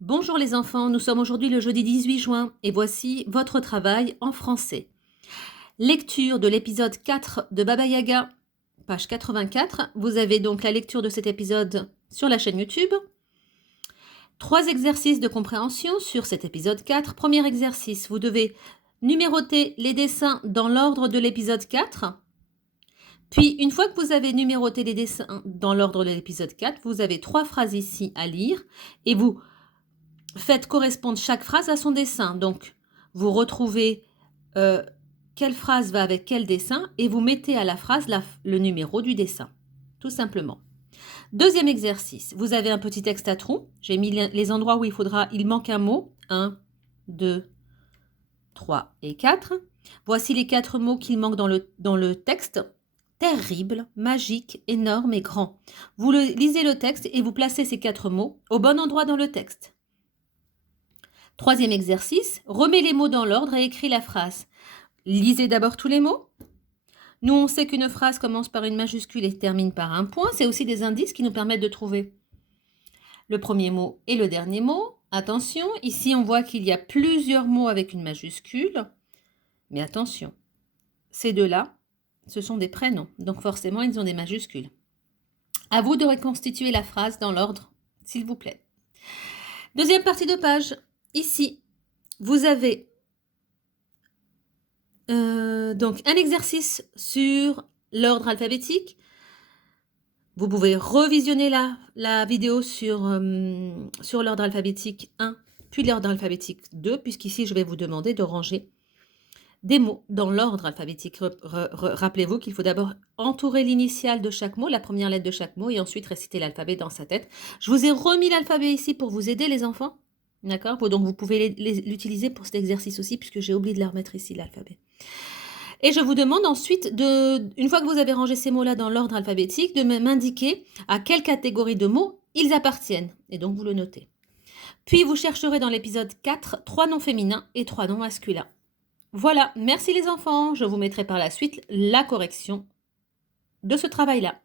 Bonjour les enfants, nous sommes aujourd'hui le jeudi 18 juin et voici votre travail en français. Lecture de l'épisode 4 de Baba Yaga, page 84. Vous avez donc la lecture de cet épisode sur la chaîne YouTube. 3 exercices de compréhension sur cet épisode 4. Premier exercice, vous devez numéroter les dessins dans l'ordre de l'épisode 4. Puis, une fois que vous avez numéroté les dessins dans l'ordre de l'épisode 4, vous avez 3 phrases ici à lire et vous faites correspondre chaque phrase à son dessin. Donc, vous retrouvez quelle phrase va avec quel dessin et vous mettez à la phrase le numéro du dessin, tout simplement. Deuxième exercice, vous avez un petit texte à trous. J'ai mis les endroits où il manque un mot. 1, 2, 3 et 4. Voici les 4 mots qu'il manque dans le texte. Terrible, magique, énorme et grand. Vous lisez le texte et vous placez ces 4 mots au bon endroit dans le texte. Troisième exercice, remets les mots dans l'ordre et écris la phrase. Lisez d'abord tous les mots. Nous, on sait qu'une phrase commence par une majuscule et termine par un point. C'est aussi des indices qui nous permettent de trouver le premier mot et le dernier mot. Attention, ici, on voit qu'il y a plusieurs mots avec une majuscule. Mais attention, ces deux-là, ce sont des prénoms. Donc forcément, ils ont des majuscules. À vous de reconstituer la phrase dans l'ordre, s'il vous plaît. Deuxième partie de page. Ici, vous avez donc un exercice sur l'ordre alphabétique. Vous pouvez revisionner la vidéo sur l'ordre alphabétique 1, puis l'ordre alphabétique 2, puisqu'ici, je vais vous demander de ranger des mots dans l'ordre alphabétique. Rappelez-vous qu'il faut d'abord entourer l'initiale de chaque mot, la première lettre de chaque mot, et ensuite réciter l'alphabet dans sa tête. Je vous ai remis l'alphabet ici pour vous aider, les enfants. D'accord? Donc, vous pouvez l'utiliser pour cet exercice aussi, puisque j'ai oublié de la remettre ici, l'alphabet. Et je vous demande ensuite, une fois que vous avez rangé ces mots-là dans l'ordre alphabétique, de m'indiquer à quelle catégorie de mots ils appartiennent. Et donc, vous le notez. Puis, vous chercherez dans l'épisode 4 3 noms féminins et 3 noms masculins. Voilà, merci les enfants. Je vous mettrai par la suite la correction de ce travail-là.